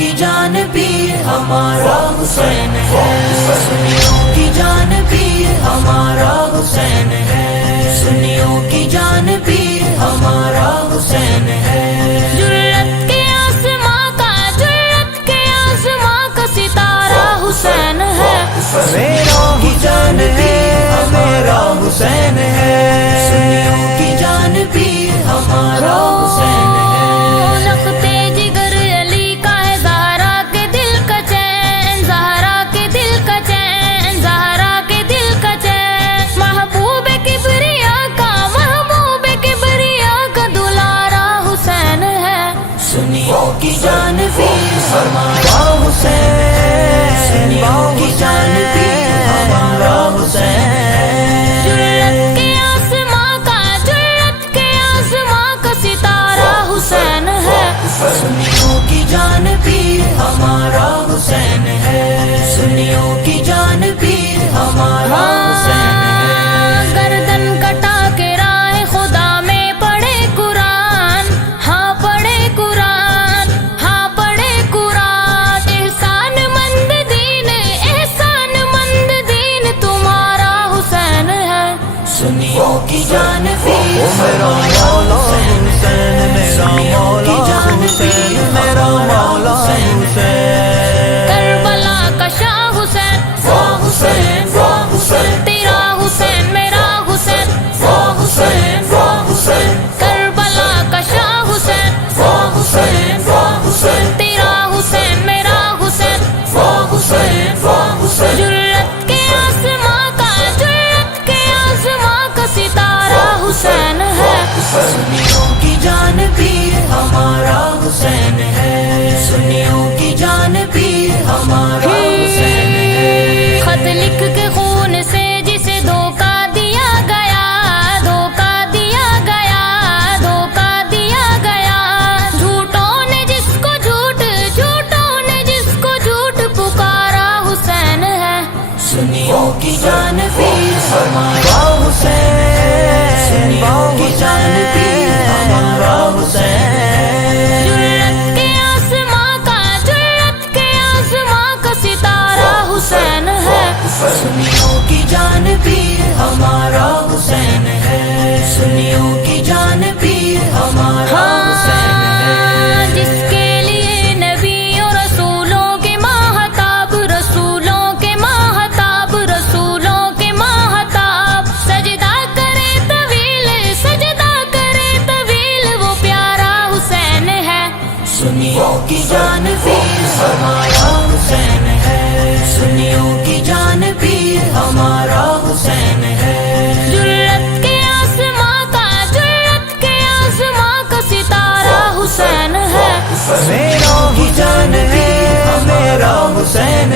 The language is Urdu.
کی جان پیر ہمارا حسین ہے، سنیوں کی جان پیر ہمارا حسین ہے، سنیوں کی جان پیر ہمارا حسین ہے۔ جرت کے آسماں کا، جرت کے آسماں کا ستارہ حسین ہے، میرا کی جان پیر ہمارا حسین ہے، سنیوں کی جان پیر ہمارا حسین ہے۔ لختے جگر علی کا ہے زہرا کے دل کا چین، زہرا کے دل کا چین، زہرا کے دل کا چین، محبوب کبریا کا، محبوب کبریا کا دلارا حسین ہے، سنیوں کی جان پیر ہمارا حسین، سنیوں کی جان پیر ہمارا حسین۔ جرت کے آسماں کا، جرت کے آسماں کا ستارہ حسین ہے، سنیوں کی جان پیر ہمارا حسین ہے، سنیوں کی جان پیر ہمارا حسین ہے۔ گردن کٹا کے راہ خدا میں پڑھے قرآن، ہاں پڑھے قرآن، ہاں پڑھے قرآن، احسان مند دین، احسان مند دین تمہارا حسین ہے، سنیوں کی جان پیر ہمارا حسین ہے، سنیوں کی جان پیر ہمارا حسین ہے۔ کربلا کا شاہ حسین، واہ حسین، واہ حسین، تیرا حسین میرا حسین، واہ حسین، واہ حسین، کربلا کا شاہ حسین، واہ حسین، واہ حسین، تیرا حسین میرا حسین، واہ حسین، واہ حسین۔ جرت کے آسماں کا، جرت کے آسماں کا ستارہ حسین ہے، سنیوں کی جان پیر ہمارا حسین ہے، سنیوں کی جان پیر ہمارا حسین ہے۔ خط لکھ کے خون سے جسے دھوکا دیا گیا، دھوکا دیا گیا، دھوکا دیا گیا، جھوٹوں نے جس کو جھوٹ، جھوٹوں نے جس کو جھوٹ پکارا حسین ہے، سنیوں کی جان پیر ہمارا حسین، سنیوں کی جان پیر ہمارا حسین۔ جرت کے آسماں کا، جرت کے آسماں کا ستارہ حسین ہے، سنیوں کی جان پیر ہمارا حسین ہے، سنیوں کی جان پیر ہمارا حسین ہے۔ جس کے لیے نبیوں رسولوں کے ماہتاب، رسولوں کے ماہتاب، رسولوں کے ماہتاب، سجدہ کرے طویل، سجدہ کرے طویل، وہ پیارا حسین ہے، سنیوں کی جان پیر ہمارا حسین ہے، سنیوں کی جان پیر ہمارا حسین ہے۔ جرت کے آسماں کا، جرت کے آسماں کا ستارہ حسین ہے، میرا کی جان پیر ہمارا حسین